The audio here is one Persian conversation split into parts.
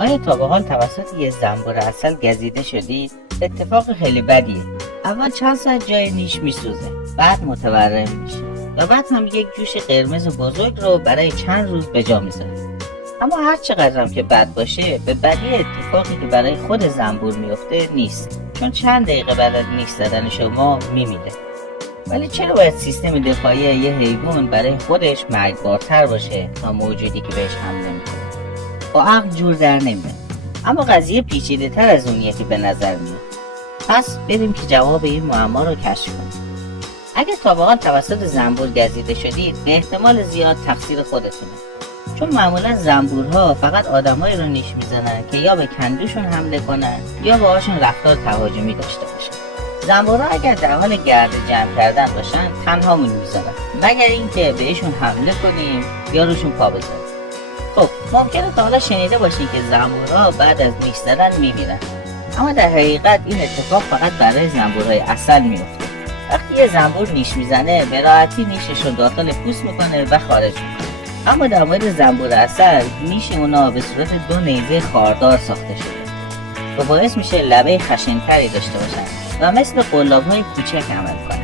آیا تا به حال توسط یه زنبور عسل گزیده شدید؟ اتفاق خیلی بدیه. اول چند ساعت جای نیش میسوزه، بعد متورم میشه و بعد هم یک جوش قرمز بزرگ رو برای چند روز به جا میذاره. اما هر چقدر هم که بد باشه، به بدی اتفاقی که برای خود زنبور میفته نیست، چون چند دقیقه بعد از نیش زدن شما میمیره. ولی چرا باید سیستم دفاعی یه حیوان برای خودش مرگبارتر باشه تا موجودی که بهش حمله میکنه؟ با عقل جور در نمیاد. اما قضیه پیچیده تر از اونیه که به نظر میاد. پس بریم که جواب این معما رو کشف کنیم. اگه تا واقعا توسط زنبور گزیده شدید، به احتمال زیاد تقصیر خودتونه. چون معمولا زنبورها فقط آدمایی رو نیش میزنن که یا به کندوشون حمله کنن یا باهاشون رفتار تهاجمی داشته باشن. زنبورها اگر در حال گرد جمع کردن باشن، تنهامون میذارن، مگر اینکه بهشون حمله کنیم یا روشون پا بذاریم. خب ممکنه تا حالا شنیده باشین که زنبورها بعد از نیش زدن میمیرن، اما در حقیقت این اتفاق فقط برای زنبورهای عسل میفته. وقتی یه زنبور نیش میزنه، به راحتی نیشش رو داخل پوست میکنه و خارج میکنه. اما در مورد زنبور عسل، نیش اونا به صورت دو نیزه خاردار ساخته شده و باعث میشه لبه خشن‌تری داشته باشن و مثل قلاب‌های کوچک عمل کنن.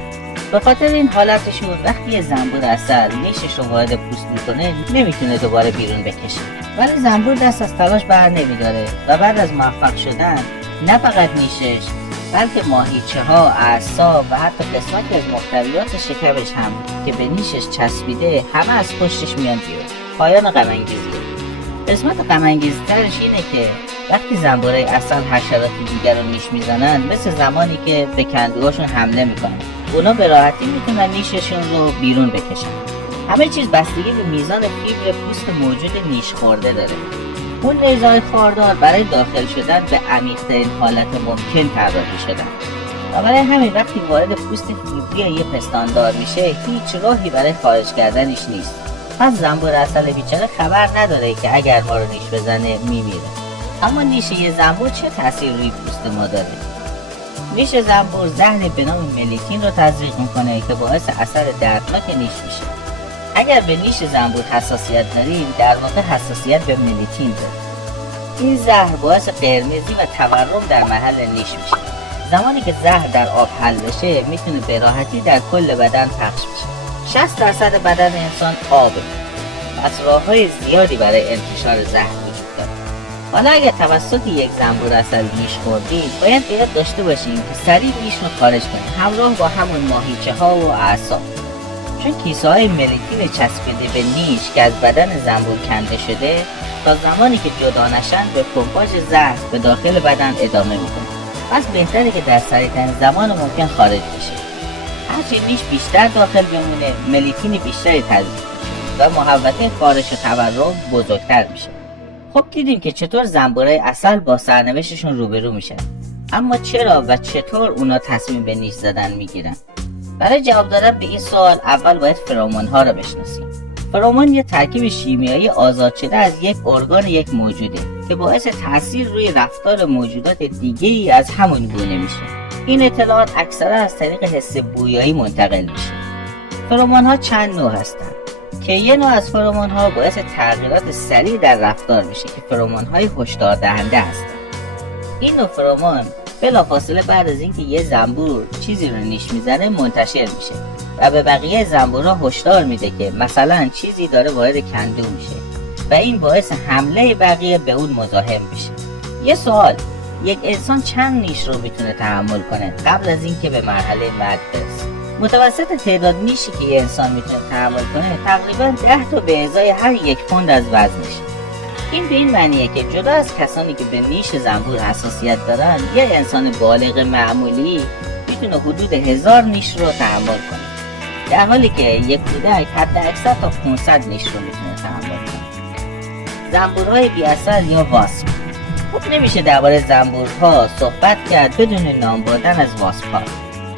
به خاطر این حالتشون وقتی یه زنبور عسل نیشش رو وارد پوست میکنه، نمیتونه دوباره بیرون بکشه. ولی زنبور دست از تلاش بر نمیداره و بعد از موفق شدن، نه فقط نیشش، بلکه ماهیچه‌ها، اعصاب و حتی قسمتی از محتویات شکمش هم که به نیشش چسبیده، همه از پشتش میان بیرون. پایان غم‌انگیزیه. قسمت غم‌انگیزترش اینه که وقتی زنبورای عسل حشرات دیگر رو نیش میزنن، مثل زمانی که به کندوهاشون حمله میکنن، اونا به راحتی میتونن نیششون رو بیرون بکشن. همه چیز بستگی به میزان فیبر پوست موجود نیش خورده داره. اون نیزه‌های خاردار برای داخل شدن به عمیق‌ترین حالت ممکن طراحی شدن و برای همین وقتی وارد پوست فیبری یه پستاندار میشه، هیچ راهی برای خارج کردنش نیست. پس زنبور عسل بیچاره خبر نداره که اگر ما رو نیش بزنه میمیره. اما نیش یه زنبور چه تأثیر روی پوست ما داره؟ نیش زنبور زهر به نام ملیتین رو تزریق میکنه که باعث اثر دردناک نیش میشه. اگر به نیش زنبور حساسیت داریم، در واقع حساسیت به ملیتین داریم. این زهر باعث قرمزی و تورم در محل نیش میشه. زمانی که زهر در آب حل بشه، میتونه به راحتی در کل بدن پخش بشه. 60% بدن انسان آبه. پس راه‌های زیادی برای انتشار زهر وجود داره. حالا اگر توسط یک زنبور عسل نیش خوردید، باید یاد داشته باشیم که سریع نیش رو خارج کنیم، همراه با همون ماهیچه‌ها و اعصاب. چون کیسه های ملیتین چسبیده به نیش که از بدن زنبور کنده شده، تا زمانی که جدا نشن به پمپاژ زهر به داخل بدن ادامه میدن. پس بهتره که در سریع‌ترین زمان ممکن خارج بشه. هرچی نیش بیشتر داخل بمونه، ملیتین بیشتری تزریق میشه و محوطه خارش و تورم بزرگتر میشه. خب دیدیم که چطور زنبورای عسل با سرنوشتشون روبرو میشن. اما چرا و چطور اونا تصمیم به نیش زدن میگیرن؟ برای جواب دادن به این سوال، اول باید فرامون ها را بشناسیم. فرامون یه ترکیب شیمیایی آزاد شده از یک ارگان یک موجوده که باعث تاثیر روی رفتار موجودات دیگه‌ای از همون گونه میشه. این اطلاعات اکثرا از طریق حس بویایی منتقل میشه. فرامون ها چند نوع هستن که یه نوع از فرامون ها باعث تغییرات سریع در رفتار میشه که فرامون های هشدار دهنده هستن. این نوع فرامون بلافاصله بعد از اینکه یه زنبور چیزی رو نیش میزنه منتشر میشه و به بقیه زنبورها هشدار میده که مثلا چیزی داره وارد کندو میشه و این باعث حمله بقیه به اون مزاحم میشه. یه سوال، یک انسان چند نیش رو میتونه تحمل کنه قبل از اینکه به مرحله مرگ برسه؟ متوسط تعداد نیشی که یه انسان میتونه تحمل کنه تقریبا 10 تا به ازای هر 1 پوند از وزنشه. این به این معنیه که جدا از کسانی که به نیش زنبور حساسیت دارن، یه انسان بالغ معمولی میتونه حدود 1000 نیش رو تحمل کنه، در حالی که یک کودک حد اکثر تا 500 نیش رو میتونه تحمل کنه. زنبورهای بی عسل یا واسپ. خب نمیشه درباره زنبورها صحبت کرد بدون نام بردن از واسپ‌ها.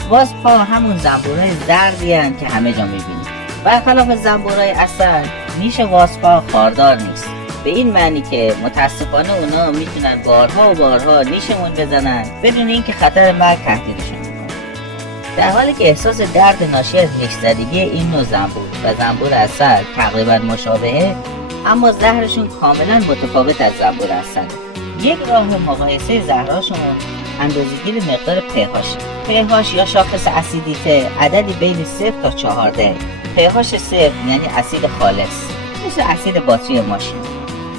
واسپ‌ها همون زنبورهای زردی هستند که همه جا میبینید. برخلاف زنبورهای عسل، نیش واسپ‌ها خاردار نیست. به این معنی که متاسفانه اونا میتونن بارها و بارها نیشمون بزنن بدون اینکه خطر مرگ تهدیدشون کنه. در حالی که احساس درد ناشی از نیش زدگی این نوع زنبور و زنبور عسل تقریبا مشابهه، اما زهرشون کاملا متفاوت از زنبور عسل. یک راه مقایسه زهرهاشون اندازه‌گیری مقدار pH یا شاخص اسیدیته عددی بین 0 تا 14. pH 0 یعنی اسید خالص مثل اسید باتری ماشین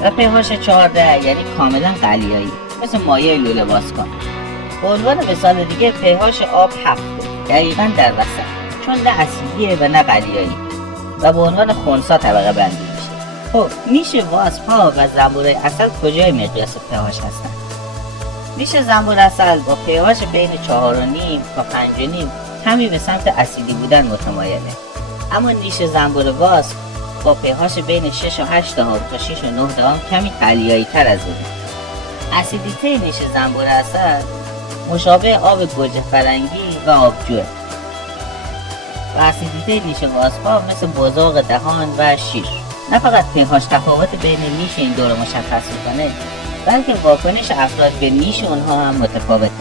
و pH 14 یعنی کاملا قلیایی مثل مایع لوله بازکن. به عنوان مثال دیگه pH آب 7 دقیقاً در وسط، چون نه اسیدیه و نه قلیایی و به عنوان خنثی طبقه بندی میشه. خب نیش واسپ‌ها و زنبورای عسل کجای مقیاس pH هستن؟ نیش زنبور عسل با pH بین 4.5 تا 5.5 کمی به سمت اسیدی بودن متمایله، اما نیش زنبور واسپ با pH بین 6 و 8 دهم تا 6 و 9 دهم کمی قلیایی تر از اونه. اسیدیته نیش زنبور عسل مشابه آب گوجه فرنگی و آبجوه و اسیدیته نیش واسپ‌ها مثل بزاق دهان و شیر. نه فقط pH تفاوت بین نیش این دو رو مشخص میکنه، بلکه واکنش افراد به نیش اونها هم متفاوته.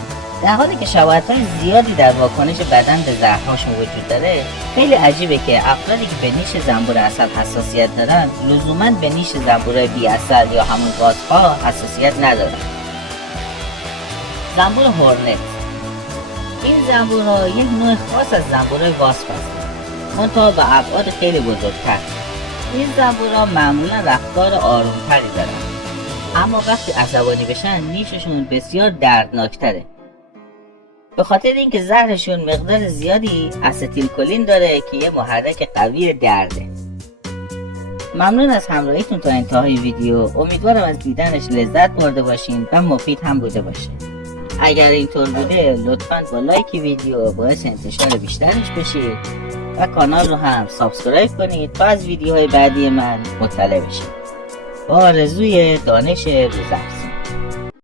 در حالی که شباهت‌های زیادی در واکنش بدن به زهرهاشون وجود داره، خیلی عجیبه که افرادی که به نیش زنبور عسل حساسیت دارن لزوماً به نیش زنبورای بی عسل یا همون واسپ‌ها حساسیت ندارن. زنبور هورنت. این زنبورها یک نوع خاص از زنبورای واسپ هستند، منتها با ابعاد خیلی بزرگتر. این زنبورها معمولا رفتار آرومتری دارن، اما وقتی عصبانی بشن نیششون بسیار دردناکتره، به خاطر اینکه زهرشون مقدار زیادی استیل کلین داره که یه محرک قوی درده. ممنون از همراهیتون تا انتهای ویدیو. امیدوارم از دیدنش لذت برده باشین و مفید هم بوده باشه. اگر اینطور بوده لطفاً با لایک ویدیو باعث انتشار بیشترش بشید و کانال رو هم سابسکرایب کنید تا از ویدیوهای بعدی من مطلع بشید. با آرزوی دانش روزافزون.